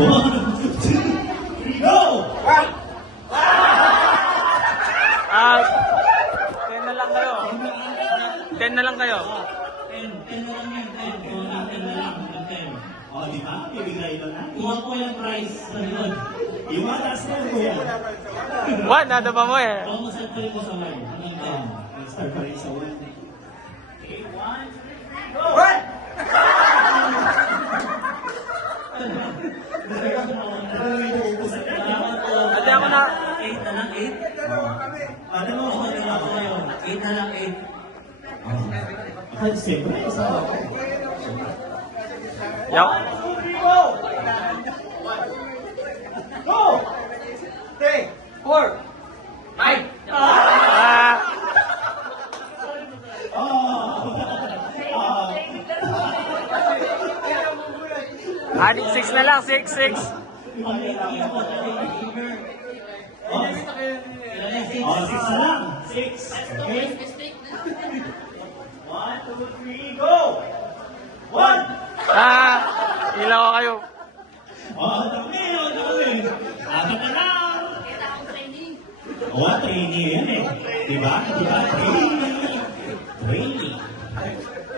2, 3, go! 10 na lang kayo. 10 na lang kayo. 10 na lang yan, 10. O, 10 na lang, 10. O, di ba? Bibigay ito na. Kuha po yung prize sa yun. Yung mataas na po yan. 1, nado pa mo eh. Baka masagpay ko sa 1. Hanggang 10. Start pa rin sa 1. Okay, 1, 2, 3, go! Ate ako na. 8 na lang, 8? Ano mo, ano ako ngayon? 8 na lang, 8. Ay, siyempre, isa ako. Yaw. 1, 2, 3, go! Go! 3, 4, 5. Ah, adik 6 na lang, 6, 6. Oh, 6 na lang. 6. Okay? 1, 2, 3, go! 1! Ilaw ko kayo. Oh, dami, oh, dami. Ato ka lang. Oh, training yan eh. Diba? Diba? Training. Training.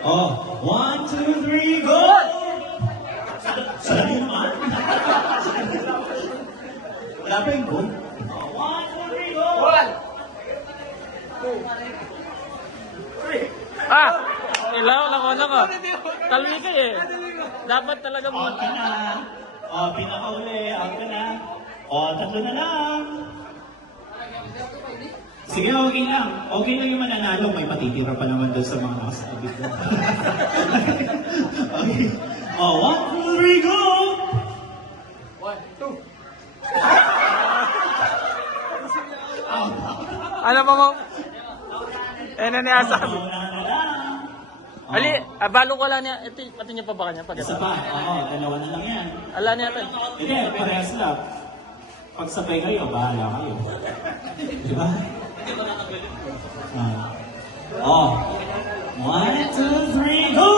Oh, 1, 2, 3, go! Sarap naman. Wala pa yung goal? 1, 2, 3, go! 1! Ilaw, nakuha ko. Talwi ka eh. Dapat talaga mo. Okay na. O, pinakauli. Okay na. O, 3 na lang. Sige, okay lang. Okay lang yung mananalo. May patitira pa naman doon sa mga nakasabi ko. Okay. O, 1, 2, 3, go! 1, 2. Ano pa mo? Ano niya sabi? Ali, balo ko lang niya. Ito, pati niya pa ba kanya? Isa pa. Oo, 2 na lang yan. Ala niya ito. Hindi, parehas lang. Pag sabay kayo, bahala kayo. Di ba? Oh. 1, 2, 3, go!